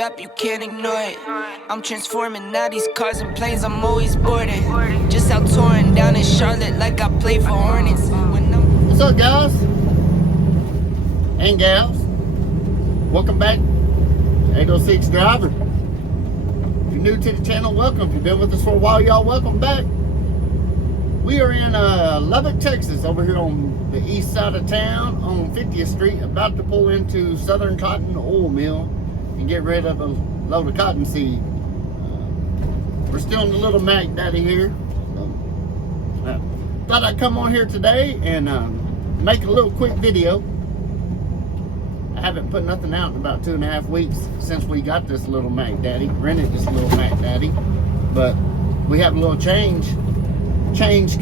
drop, you can't ignore it. I'm transforming now these cars and planes, I'm always boarding. Just out touring down in Charlotte like I play for Hornets. What's up, guys and gals? Welcome back to 806 Driver. If you're new to the channel, welcome. If you've been with us for a while, y'all, welcome back. We are in Lubbock, Texas, over here on the east side of town on 50th Street, about to pull into Southern Cotton Oil Mill and get rid of a load of cottonseed. We're still in the little Mac Daddy here. Thought I'd come on here today and make a little quick video. I haven't put nothing out in about 2.5 weeks since we got this little Mac Daddy, rented this little Mac Daddy, but we have a little change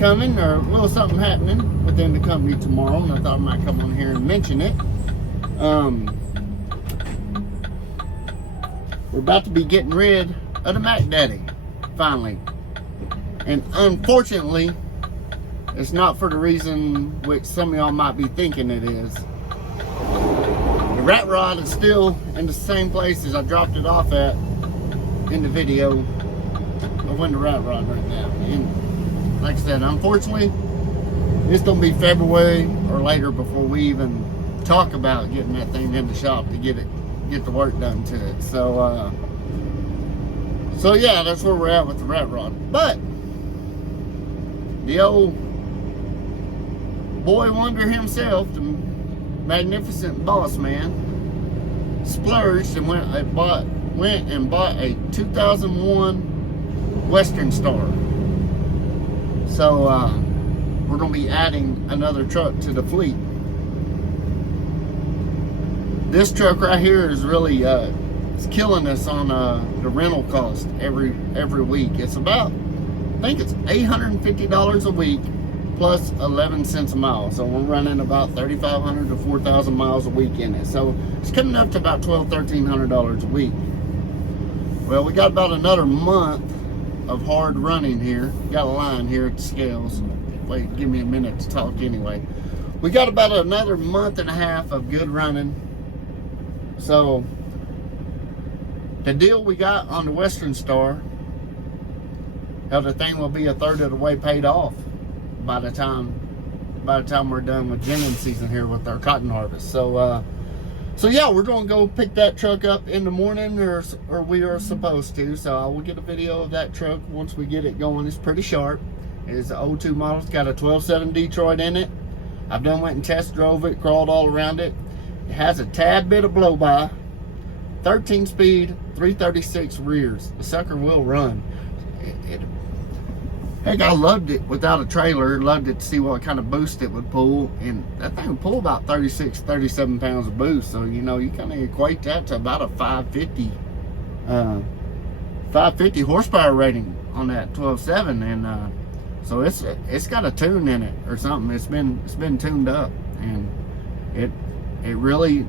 coming, or a little something happening within the company tomorrow, and I thought I might come on here and mention it. We're about to be getting rid of the Mac Daddy finally, and unfortunately it's not for the reason which some of y'all might be thinking it is. The rat rod is still in the same place as I dropped it off at in the video of when the rat rod right now. And like I said, unfortunately, it's gonna be February or later before we even talk about getting that thing in the shop to get the work done to it. So yeah, that's where we're at with the rat rod. But the old boy wonder himself, the magnificent boss man, splurged and went and bought a 2001 Western Star. So we're going to be adding another truck to the fleet. This truck right here is really it's killing us on the rental cost every week. It's about, I think it's $850 a week plus 11 cents a mile. So we're running about 3,500 to 4,000 miles a week in it. So it's coming up to about $1,200-1,300 a week. Well, we got about another month of hard running here. Got a line here at the scales. Wait, give me a minute to talk anyway. We got about another month and a half of good running. So the deal we got on the Western Star, how the thing will be a third of the way paid off by the time we're done with ginning season here with our cotton harvest. So yeah, we're gonna go pick that truck up in the morning, or we are supposed to. So I will get a video of that truck once we get it going. It's pretty sharp. It's an 02 model. It's got a 12.7 Detroit in it. I've done went and test drove it, crawled all around it. It has a tad bit of blow by, 13 speed, 336 rears. The sucker will run. Heck, I loved it without a trailer. Loved it to see what kind of boost it would pull. And that thing would pull about 36, 37 pounds of boost. So, you know, you kind of equate that to about a 550 horsepower rating on that 12.7. And so it's got a tune in it or something. It's been tuned up. And it really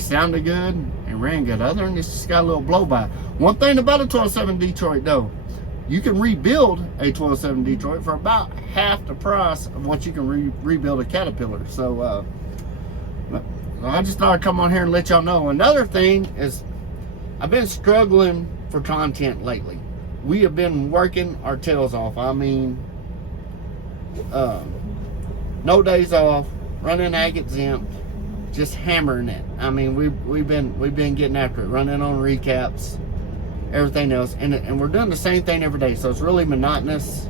sounded good and ran good. Other than it's just got a little blow by. One thing about a 12.7 Detroit though, you can rebuild a 12.7 Detroit for about half the price of what you can rebuild a Caterpillar. So I just thought I'd come on here and let y'all know. Another thing is, I've been struggling for content lately. We have been working our tails off. I mean, no days off, running ag exempt, just hammering it. I mean, we've been getting after it, running on recaps, everything else, and we're doing the same thing every day. So it's really monotonous,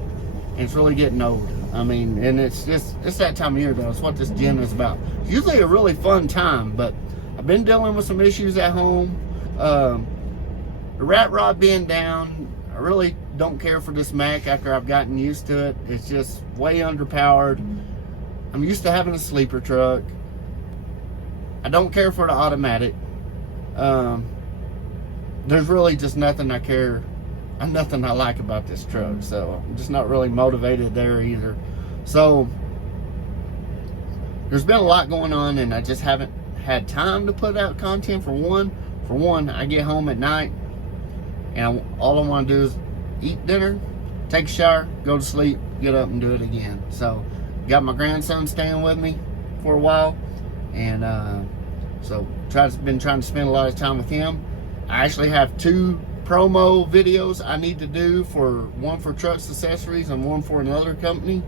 and it's really getting old. I mean, and it's that time of year though. It's what this gin is about. It's usually a really fun time, but I've been dealing with some issues at home. The rat rod being down, I really don't care for this Mac after I've gotten used to it. It's just way underpowered. I'm used to having a sleeper truck. I don't care for the automatic. There's really just nothing I like about this truck. So I'm just not really motivated there either. So there's been a lot going on, and I just haven't had time to put out content. For one, I get home at night and all I want to do is eat dinner, take a shower, go to sleep, get up and do it again. So got my grandson staying with me for a while, and so been trying to spend a lot of time with him. I actually have 2 promo videos I need to do, one for Trucks Accessories and one for another company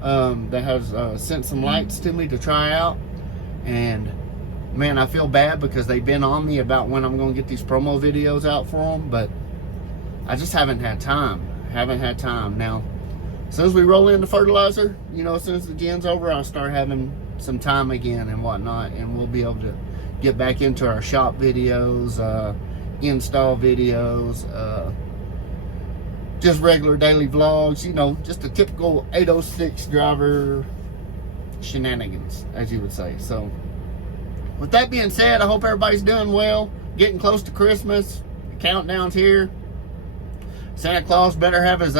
that has sent some lights to me to try out. And man, I feel bad because they've been on me about when I'm going to get these promo videos out for them, but I just haven't had time. Now, as soon as we roll into fertilizer, you know, as soon as the gen's over, I'll start having some time again and whatnot, and we'll be able to get back into our shop videos, install videos, just regular daily vlogs, you know, just a typical 806 driver shenanigans, as you would say. So with that being said, I hope everybody's doing well. Getting close to Christmas. The countdown's here. Santa Claus better have his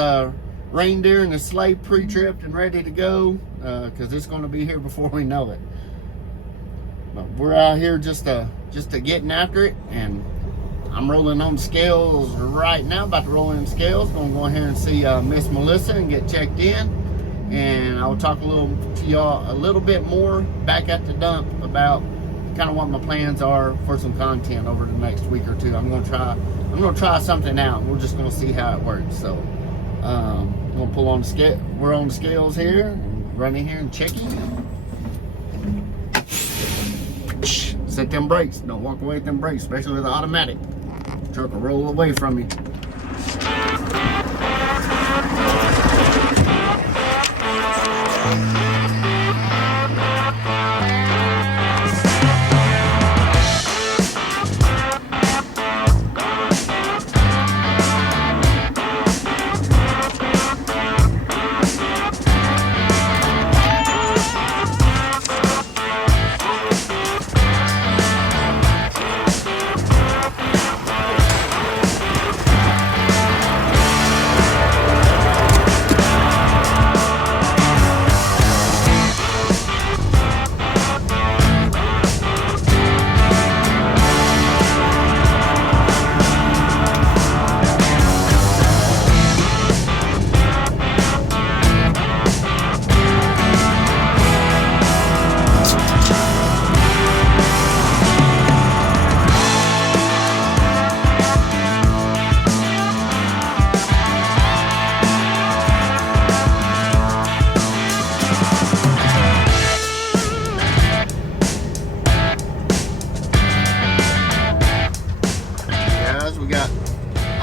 reindeer and his sleigh pre-tripped and ready to go, because it's going to be here before we know it. But we're out here just to getting after it, and I'm rolling on scales right now. About to roll in scales. Going to go ahead and see Miss Melissa and get checked in, and I'll talk to y'all a little bit more back at the dump about kind of what my plans are for some content over the next week or two. I'm gonna try something out. We're just gonna see how it works. So I'm gonna pull on the scale. We're on the scales here, running here and checking. Set them brakes. Don't walk away with them brakes, especially with the automatic. Truck will roll away from you.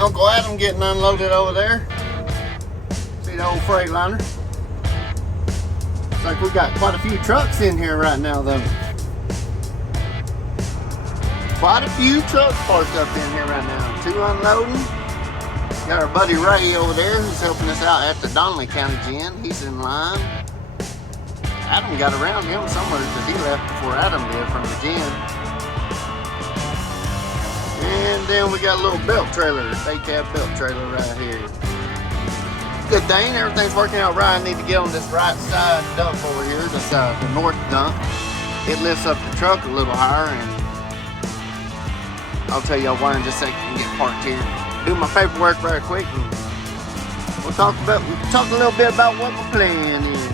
Uncle Adam getting unloaded over there. See the old Freightliner. Looks like we got quite a few trucks in here right now though. Quite a few trucks parked up in here right now. 2 unloading. Got our buddy Ray over there who's helping us out at the Donnelly County Gin. He's in line. Adam got around him somewhere because he left before Adam did from the gin. And then we got a little belt trailer, A-cab belt trailer right here. Good thing, everything's working out right. I need to get on this right side dump over here, this the north dump. It lifts up the truck a little higher, and I'll tell y'all why in just a second and get parked here. Do my paperwork right quick, and we'll talk a little bit about what my plan is.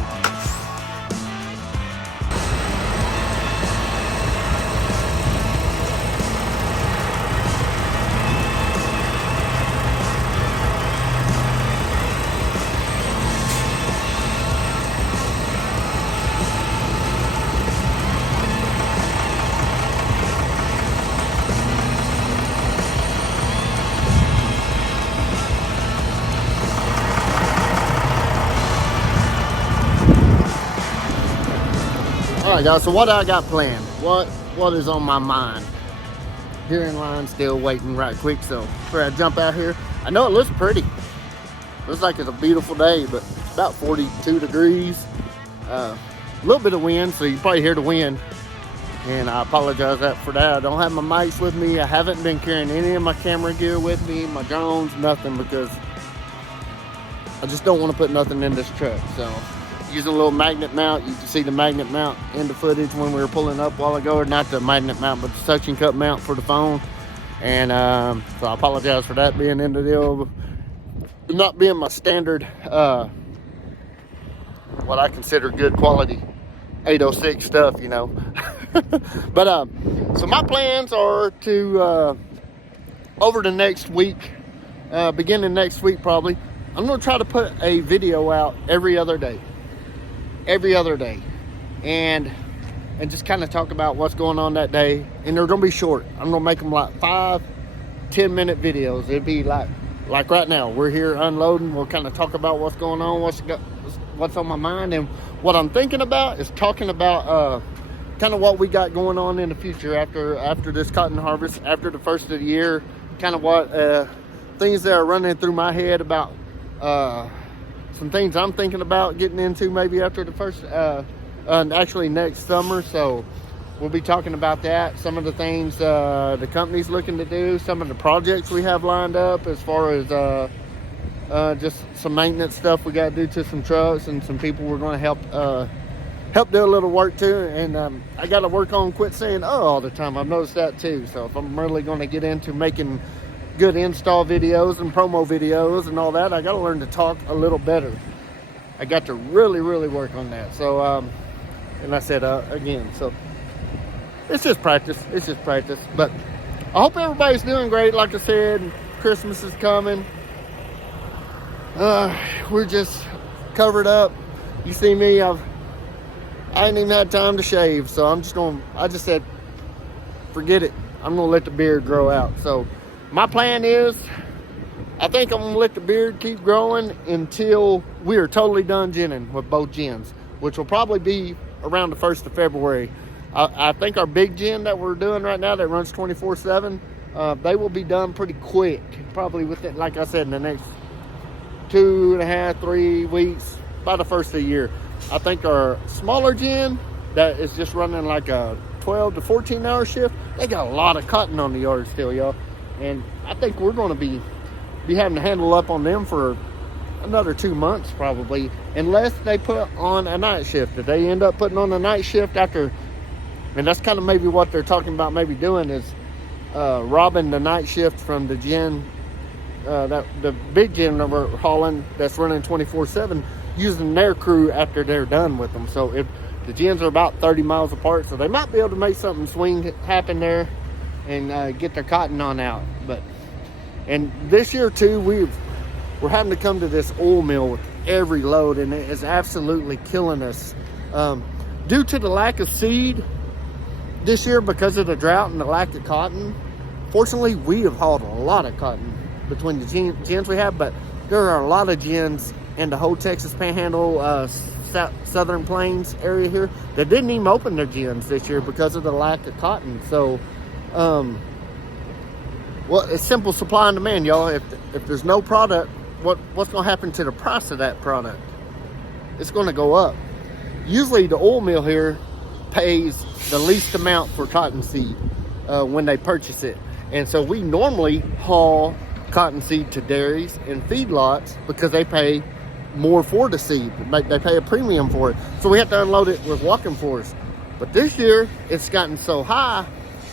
Alright guys, so what I got planned? What is on my mind? Here in line, still waiting right quick, so before I jump out here, I know it looks pretty. Looks like it's a beautiful day, but it's about 42 degrees. A little bit of wind, so you probably hear the wind. And I apologize for that. I don't have my mics with me. I haven't been carrying any of my camera gear with me, my drones, nothing, because I just don't want to put nothing in this truck. So using a little magnet mount. You can see the magnet mount in the footage when we were pulling up a while ago, or not the magnet mount, but the suction cup mount for the phone. And so I apologize for that being in the deal, not being my standard, what I consider good quality 806 stuff, you know. But so my plans are to over the next week, beginning next week probably, I'm gonna try to put a video out every other day, and just kind of talk about what's going on that day. And they're gonna be short. I'm gonna make them like 5-10 minute videos. It'd be like right now, we're here unloading. We'll kind of talk about what's going on, what's on my mind, and what I'm thinking about is talking about kind of what we got going on in the future after this cotton harvest, after the first of the year, kind of what things that are running through my head about some things I'm thinking about getting into maybe after the first, actually next summer. So we'll be talking about that, some of the things the company's looking to do, some of the projects we have lined up as far as just some maintenance stuff we got to do to some trucks, and some people we're going to help do a little work too. And I got to work on quit saying all the time. I've noticed that too. So if I'm really going to get into making good install videos and promo videos and all that, I got to learn to talk a little better. I got to really work on that. So and I said again, so it's just practice. But I hope everybody's doing great. Like I said, Christmas is coming. We're just covered up. You see me, I ain't even had time to shave, so I just said, forget it. I'm gonna let the beard grow out. So my plan is, I think I'm gonna let the beard keep growing until we are totally done ginning with both gins, which will probably be around the 1st of February. I think our big gin that we're doing right now that runs 24/7, they will be done pretty quick, probably within, like I said, in the next 2.5-3 weeks, by the 1st of the year. I think our smaller gin that is just running like a 12 to 14 hour shift, they got a lot of cotton on the yard still, y'all, and I think we're going to be having to handle up on them for another 2 months probably, unless they put on a night shift. If they end up putting on a night shift after, and that's kind of maybe what they're talking about maybe doing, is robbing the night shift from the gin, that the big gin that we're hauling that's running 24/7, using their crew after they're done with them. So if the gins are about 30 miles apart, so they might be able to make something swing happen there and get their cotton on out. And this year too, we're having to come to this oil mill with every load, and it is absolutely killing us due to the lack of seed this year because of the drought and the lack of cotton. Fortunately, we have hauled a lot of cotton between the gins we have, but there are a lot of gins in the whole Texas Panhandle, Southern Plains area here that didn't even open their gins this year because of the lack of cotton. So, well, it's simple supply and demand, y'all. If there's no product, what's going to happen to the price of that product? It's going to go up. Usually, the oil mill here pays the least amount for cottonseed when they purchase it, and so we normally haul cottonseed to dairies and feedlots because they pay more for the seed. They pay a premium for it, so we have to unload it with walking floors. But this year it's gotten so high,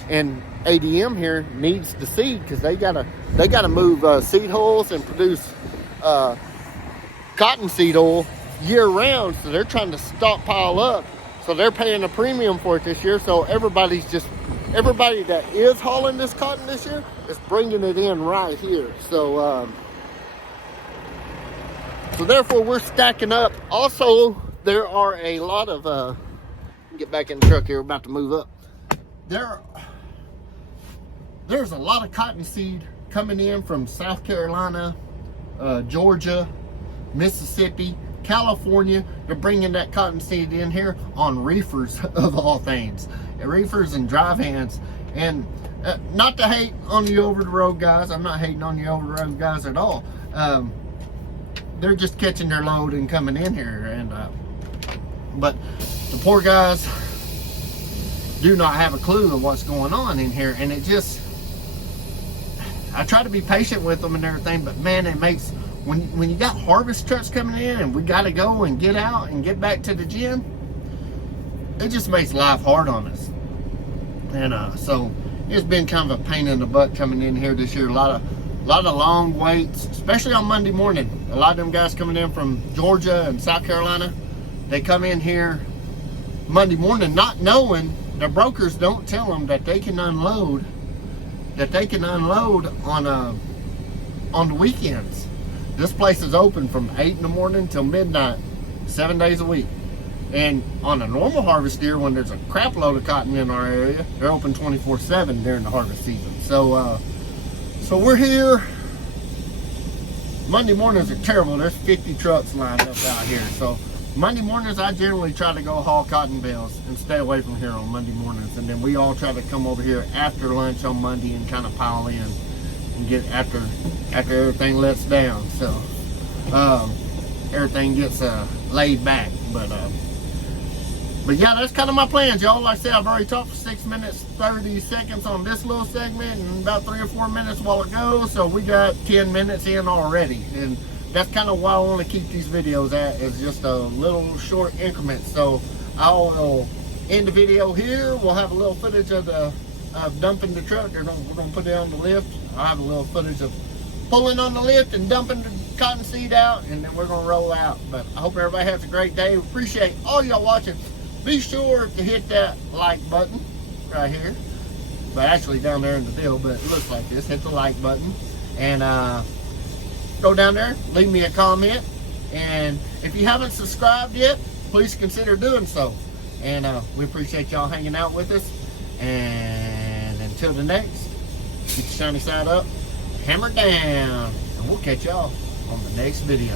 and ADM here needs the seed because they gotta move seed hulls and produce cottonseed oil year round, so they're trying to stockpile up, so they're paying a premium for it this year. So everybody that is hauling this cotton this year is bringing it in right here. So therefore we're stacking up. Also, there are a lot of get back in the truck here, we're about to move up. There's a lot of cottonseed coming in from South Carolina, Georgia, Mississippi, California. They're bringing that cottonseed in here on reefers, of all things, reefers and dry vans. And not to hate on you over the road guys, I'm not hating on you over the road guys at all. They're just catching their load and coming in here, and but the poor guys do not have a clue of what's going on in here. And it just, I try to be patient with them and everything, but man, it makes, when you got harvest trucks coming in and we got to go and get out and get back to the gym, it just makes life hard on us. And so it's been kind of a pain in the butt coming in here this year. A lot of long waits, especially on Monday morning. A lot of them guys coming in from Georgia and South Carolina, they come in here Monday morning not knowing, the brokers don't tell them that they can unload that they can unload on the weekends. This place is open from 8 in the morning till midnight, 7 days a week. And on a normal harvest year, when there's a crap load of cotton in our area, they're open 24/7 during the harvest season. So we're here. Monday mornings are terrible. There's 50 trucks lined up out here. So Monday mornings, I generally try to go haul cotton bales and stay away from here on Monday mornings. And then we all try to come over here after lunch on Monday and kind of pile in and get after everything lets down. So everything gets laid back. But yeah, that's kind of my plans, y'all. Like I said, I've already talked for 6 minutes, 30 seconds on this little segment and about 3 or 4 minutes while it goes. So we got 10 minutes in already. And that's kind of why I want to keep these videos at, is just a little short increments. So I'll end the video here. We'll have a little footage of dumping the truck. We're going to put it on the lift. I'll have a little footage of pulling on the lift and dumping the cottonseed out, and then we're going to roll out. But I hope everybody has a great day. We appreciate all y'all watching. Be sure to hit that like button right here. But actually down there in the video, but it looks like this. Hit the like button. And go down there, leave me a comment. And if you haven't subscribed yet, please consider doing so. And we appreciate y'all hanging out with us. And until the next, keep the shiny side up, hammer down. And we'll catch y'all on the next video.